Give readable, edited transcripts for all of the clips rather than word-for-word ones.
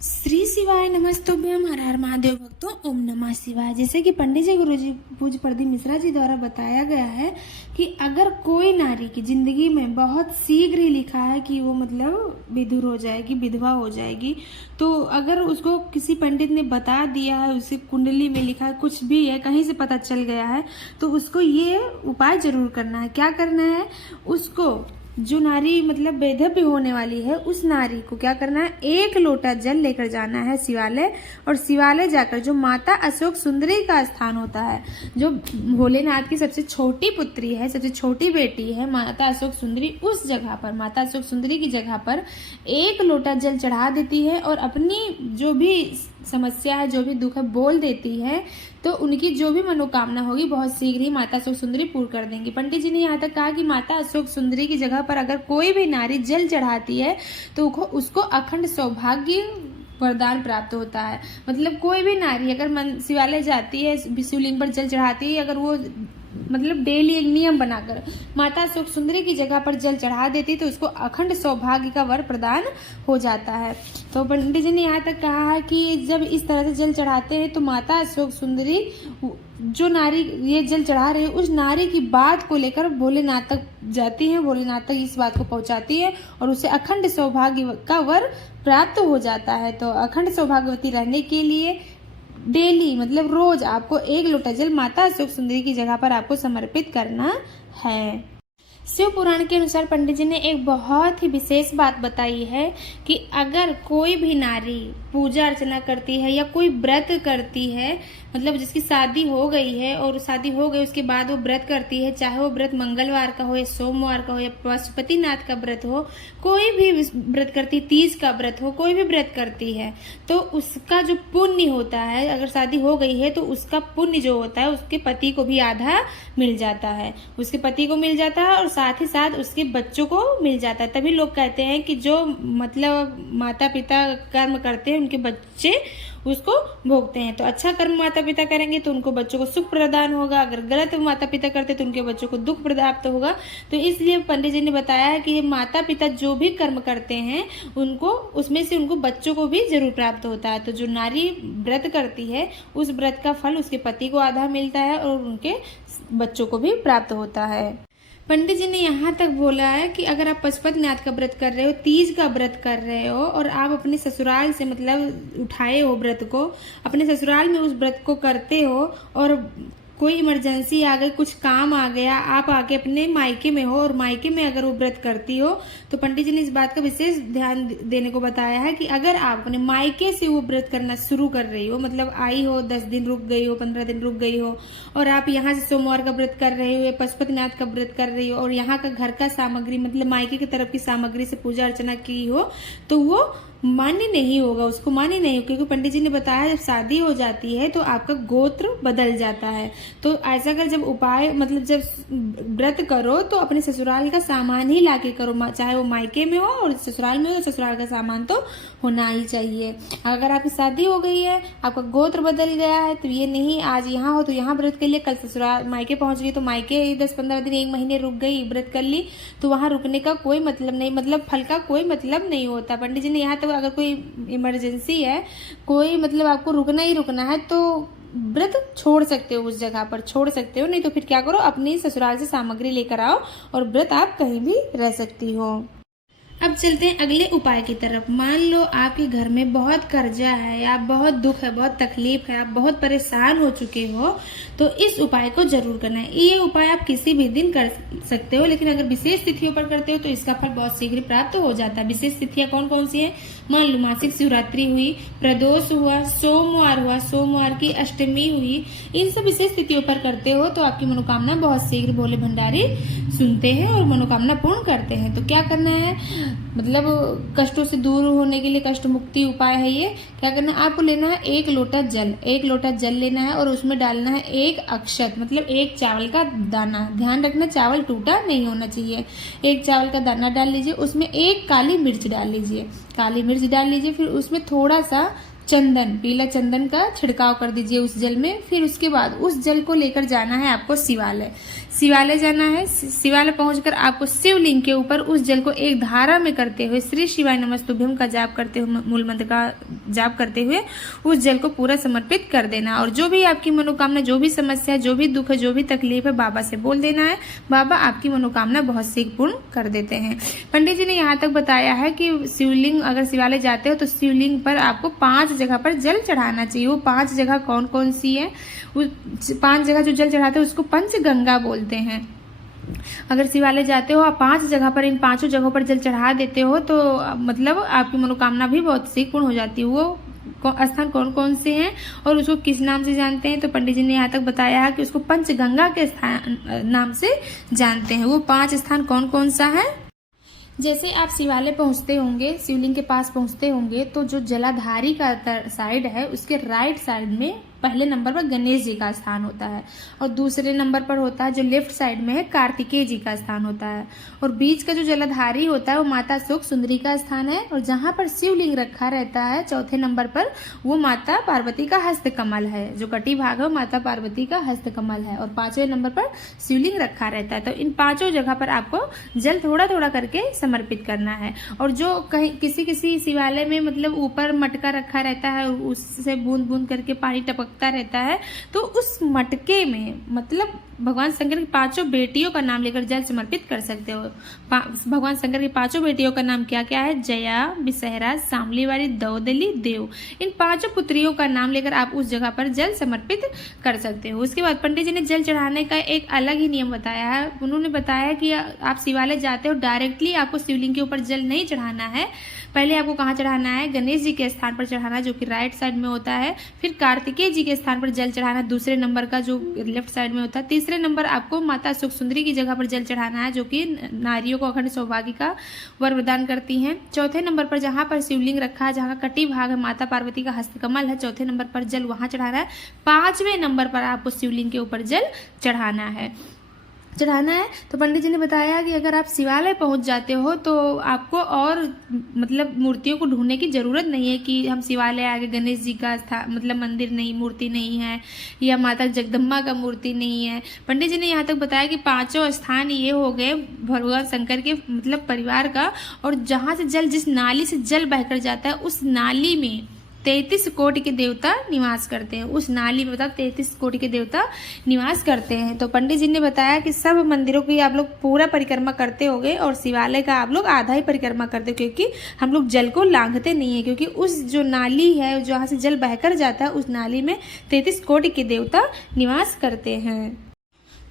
श्री शिवाय नमस्तुभ्यम। हर हर महादेव भक्तों, ओम नमः शिवाय। जैसे कि पंडित जी गुरुजी पूज्य प्रदीप मिश्रा जी द्वारा बताया गया है कि अगर कोई नारी की जिंदगी में बहुत शीघ्र ही लिखा है कि वो मतलब विधुर हो जाएगी, विधवा हो जाएगी, तो अगर उसको किसी पंडित ने बता दिया है, उसे कुंडली में लिखा है, कुछ भी है, कहीं से पता चल गया है, तो उसको ये उपाय जरूर करना है। क्या करना है? उसको जो नारी मतलब वैधव्य होने वाली है, उस नारी को क्या करना है, 1 लोटा जल लेकर जाना है शिवालय, और शिवालय जाकर जो माता अशोक सुंदरी का स्थान होता है, जो भोलेनाथ की सबसे छोटी पुत्री है, सबसे छोटी बेटी है माता अशोक सुंदरी, उस जगह पर माता अशोक सुंदरी की जगह पर 1 लोटा जल चढ़ा देती है और अपनी जो भी समस्या है, जो भी दुख है, बोल देती है, तो उनकी जो भी मनोकामना होगी बहुत शीघ्र ही माता अशोक सुंदरी पूर्ण कर देंगी। पंडित जी ने यहाँ तक कहा कि माता अशोक सुंदरी की जगह पर अगर कोई भी नारी जल चढ़ाती है तो उसको अखंड सौभाग्य वरदान प्राप्त होता है। मतलब कोई भी नारी अगर शिवालय जाती है, शिवलिंग पर जल चढ़ाती है, अगर वो मतलब डेली एक नियम बनाकर माता अशोक सुंदरी की जगह पर जल चढ़ा देती तो उसको अखंड सौभाग्य का वर प्रदान हो जाता है। तो पंडित जी ने यहाँ तक कहा है कि जब इस तरह से जल चढ़ाते हैं तो माता अशोक सुंदरी, जो नारी ये जल चढ़ा रही है, उस नारी की बात को लेकर भोलेनाथ तक जाती है, भोलेनाथ तक इस बात को पहुंचाती है और उसे अखंड सौभाग्य का वर प्राप्त हो जाता है। तो अखंड सौभाग्यवती रहने के लिए डेली मतलब रोज आपको 1 लोटा जल माता अशोक सुंदरी की जगह पर आपको समर्पित करना है। शिव पुराण के अनुसार पंडित जी ने एक बहुत ही विशेष बात बताई है कि अगर कोई भी नारी पूजा अर्चना करती है या कोई व्रत करती है, मतलब जिसकी शादी हो गई है और शादी हो गई उसके बाद वो व्रत करती है, चाहे वो व्रत मंगलवार का हो या सोमवार का हो या पशुपतिनाथ का व्रत हो, कोई भी व्रत करती, तीज का व्रत हो, कोई भी व्रत करती है, तो उसका जो पुण्य होता है, अगर शादी हो गई है तो उसका पुण्य जो होता है उसके पति को भी आधा मिल जाता है, उसके पति को मिल जाता है और साथ ही साथ उसके बच्चों को मिल जाता है। तभी लोग कहते हैं कि जो मतलब माता पिता कर्म करते हैं उनके बच्चे उसको भोगते हैं। तो अच्छा कर्म माता पिता करेंगे तो उनको बच्चों को सुख प्रदान होगा, अगर गलत माता पिता करते तो उनके बच्चों को दुख प्राप्त होगा। तो इसलिए पंडित जी ने बताया है कि माता पिता जो भी कर्म करते हैं उनको उसमें से उनको बच्चों को भी जरूर प्राप्त होता है। तो जो नारी व्रत करती है उस व्रत का फल उसके पति को आधा मिलता है और उनके बच्चों को भी प्राप्त होता है। पंडित जी ने यहाँ तक बोला है कि अगर आप पशुपतिनाथ का व्रत कर रहे हो, तीज का व्रत कर रहे हो और आप अपने ससुराल से मतलब उठाए हो व्रत को, अपने ससुराल में उस व्रत को करते हो और कोई इमरजेंसी आ गई, कुछ काम आ गया, आप आके अपने मायके में हो और मायके में अगर वो व्रत करती हो, तो पंडित जी ने इस बात का विशेष ध्यान देने को बताया है कि अगर आप अपने मायके से वो व्रत करना शुरू कर रही हो, मतलब आई हो 10 दिन रुक गई हो, 15 दिन रुक गई हो और आप यहाँ से सोमवार का व्रत कर रहे हो या पशुपतिनाथ का व्रत कर रही हो और यहाँ का घर का सामग्री मतलब मायके की तरफ की सामग्री से पूजा अर्चना की हो, तो वो मान्य नहीं होगा, उसको मान्य नहीं होगा, क्योंकि पंडित जी ने बताया जब शादी हो जाती है तो आपका गोत्र बदल जाता है। तो ऐसा अगर जब उपाय मतलब जब व्रत करो तो अपने ससुराल का सामान ही लाके करो, चाहे वो मायके में हो और ससुराल में हो तो ससुराल का सामान तो होना ही चाहिए। अगर आपकी शादी हो गई है, आपका गोत्र बदल गया है, तो ये नहीं आज यहाँ हो तो यहाँ व्रत कर लिया, कल ससुराल मायके पहुंच गई तो मायके 10-15 दिन 1 महीने रुक गई, व्रत कर ली, तो वहां रुकने का कोई मतलब नहीं, मतलब फल का कोई मतलब नहीं होता। पंडित जी ने यहाँ तक अगर कोई इमरजेंसी है, कोई मतलब आपको रुकना ही रुकना है, तो व्रत छोड़ सकते हो, उस जगह पर छोड़ सकते हो, नहीं तो फिर क्या करो अपनी ससुराल से सामग्री लेकर आओ और व्रत आप कहीं भी रह सकती हो। अब चलते हैं अगले उपाय की तरफ। मान लो आपके घर में बहुत कर्जा है, आप बहुत दुख है, बहुत तकलीफ है, आप बहुत परेशान हो चुके हो, तो इस उपाय को जरूर करना है। ये उपाय आप किसी भी दिन कर सकते हो, लेकिन अगर विशेष तिथियों पर करते हो तो इसका फल बहुत शीघ्र प्राप्त हो जाता है। विशेष तिथियां कौन कौन सी है? मान लो मासिक शिवरात्रि हुई, प्रदोष हुआ, सोमवार हुआ, सोमवार की अष्टमी हुई, इन सब विशेष तिथियों पर करते हो तो आपकी मनोकामना बहुत शीघ्र भोले भंडारी सुनते हैं और मनोकामना पूर्ण करते हैं। तो क्या करना है, मतलब कष्टों से दूर होने के लिए कष्ट मुक्ति उपाय है ये। क्या करना है, आपको लेना है 1 लोटा जल, 1 लोटा जल लेना है और उसमें डालना है 1 अक्षत मतलब 1 चावल का दाना। ध्यान रखना चावल टूटा नहीं होना चाहिए। 1 चावल का दाना डाल लीजिए, उसमें 1 काली मिर्च डाल लीजिए, काली मिर्च डाल लीजिए, फिर उसमें थोड़ा सा चंदन, पीला चंदन का छिड़काव कर दीजिए उस जल में। फिर उसके बाद उस जल को लेकर जाना है आपको शिवालय। शिवालय जाना है। शिवालय पहुंचकर आपको शिवलिंग के ऊपर उस जल को एक धारा में करते हुए श्री शिवाय नमस्तुभ्यम का जाप करते हुए, मूल मंत्र का जाप करते हुए उस जल को पूरा समर्पित कर देना। और जो भी आपकी मनोकामना, जो भी समस्या, जो भी दुख है, जो भी तकलीफ है, बाबा से बोल देना है। बाबा आपकी मनोकामना बहुत शीघ्र पूर्ण कर देते हैं। पंडित जी ने यहाँ तक बताया है कि शिवलिंग, अगर शिवालय जाते हो तो शिवलिंग पर आपको 5 जगह पर जल चढ़ाना चाहिए। वो 5 जगह कौन कौन सी है? उस 5 जगह जो जल चढ़ाते हैं उसको पंचगंगा बोलते हैं। अगर शिवालय जाते हो आप 5 जगह पर, इन 5 जगहों पर जल चढ़ा देते हो तो मतलब आपकी मनोकामना भी बहुत शीघ्र पूर्ण हो जाती है। वो स्थान कौन कौन से हैं और उसको किस नाम से जानते हैं? तो पंडित जी ने यहाँ तक बताया है कि उसको पंचगंगा के स्थान नाम से जानते हैं। वो 5 स्थान कौन कौन सा है? जैसे आप शिवालय पहुंचते होंगे, शिवलिंग के पास पहुंचते होंगे तो जो जलाधारी का साइड है उसके राइट साइड में पहले नंबर पर गणेश जी का स्थान होता है और दूसरे नंबर पर होता है जो लेफ्ट साइड में है कार्तिकेय जी का स्थान होता है। और बीच का जो जलाधारी होता है वो माता सुख सुंदरी का स्थान है। और जहां पर शिवलिंग रखा रहता है चौथे नंबर पर वो माता पार्वती का हस्तकमल है। जो कटी भाग है वो माता पार्वती का हस्तकमल है। और 5वें नंबर पर शिवलिंग रखा रहता है। तो इन 5 जगह पर आपको जल थोड़ा थोड़ा करके समर्पित करना है। और जो कहीं किसी किसी शिवालय में मतलब ऊपर मटका रखा रहता है, उससे बूंद बूंद करके पानी टपकता रहता है, तो उस मटके में मतलब भगवान शंकर की 5 बेटियों का नाम लेकर जल समर्पित कर सकते हो। भगवान शंकर की 5 बेटियों का नाम क्या क्या है? जया, विषहरा, सामलीवारी, दौदली, देव। इन 5 पुत्रियों का नाम लेकर आप उस जगह पर जल समर्पित कर सकते हो। उसके बाद पंडित जी ने जल चढ़ाने का एक अलग ही नियम बताया है। उन्होंने बताया कि आप शिवालय जाते हो, डायरेक्टली आपको शिवलिंग के ऊपर जल नहीं चढ़ाना है। पहले आपको कहाँ चढ़ाना है? गणेश जी के स्थान पर चढ़ाना, जो कि राइट साइड में होता है। फिर कार्तिकेय जी के स्थान पर जल चढ़ाना, दूसरे नंबर का जो लेफ्ट साइड में होता है। तीसरे नंबर आपको माता सुख सुंदरी की जगह पर जल चढ़ाना है, जो कि नारियों को अखंड सौभाग्य का वर प्रदान करती हैं। चौथे नंबर पर जहां पर शिवलिंग रखा है, जहां का कटी भाग है, माता पार्वती का हस्तकमल है, चौथे नंबर पर जल वहां चढ़ाना है। 5वें नंबर पर आपको शिवलिंग के ऊपर जल चढ़ाना है। तो पंडित जी ने बताया कि अगर आप शिवालय पहुंच जाते हो तो आपको और मतलब मूर्तियों को ढूंढने की जरूरत नहीं है कि हम शिवालय आगे गणेश जी का मतलब मंदिर नहीं, मूर्ति नहीं है, या माता जगदम्बा का मूर्ति नहीं है। पंडित जी ने यहाँ तक बताया कि 5 स्थान ये हो गए भगवान शंकर के मतलब परिवार का। और जहाँ से जल, जिस नाली से जल बहकर जाता है उस नाली में 33 कोटि के देवता निवास करते हैं। उस नाली में 33 कोटि के देवता निवास करते हैं। तो पंडित जी ने बताया कि सब मंदिरों की आप लोग पूरा परिक्रमा करते होंगे और शिवालय का आप लोग आधा ही परिक्रमा करते हो, क्योंकि हम लोग जल को लांघते नहीं है, क्योंकि उस जो नाली है जहाँ से जल बहकर जाता है उस नाली में 33 कोटि के देवता निवास करते हैं।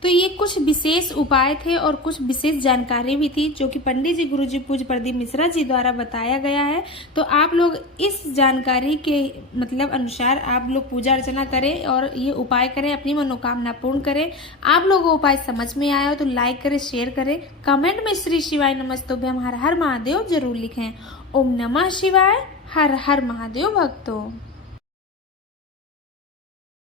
तो ये कुछ विशेष उपाय थे और कुछ विशेष जानकारी भी थी जो कि पंडित जी गुरुजी पूज्य प्रदीप मिश्रा जी द्वारा बताया गया है। तो आप लोग इस जानकारी के मतलब अनुसार आप लोग पूजा अर्चना करें और ये उपाय करें, अपनी मनोकामना पूर्ण करें। आप लोगों को उपाय समझ में आया हो तो लाइक करें, शेयर करें, कमेंट में श्री शिवाय नमस्तुभ्यम हर हर महादेव जरूर लिखें। ओम नमः शिवाय, हर हर महादेव भक्तों।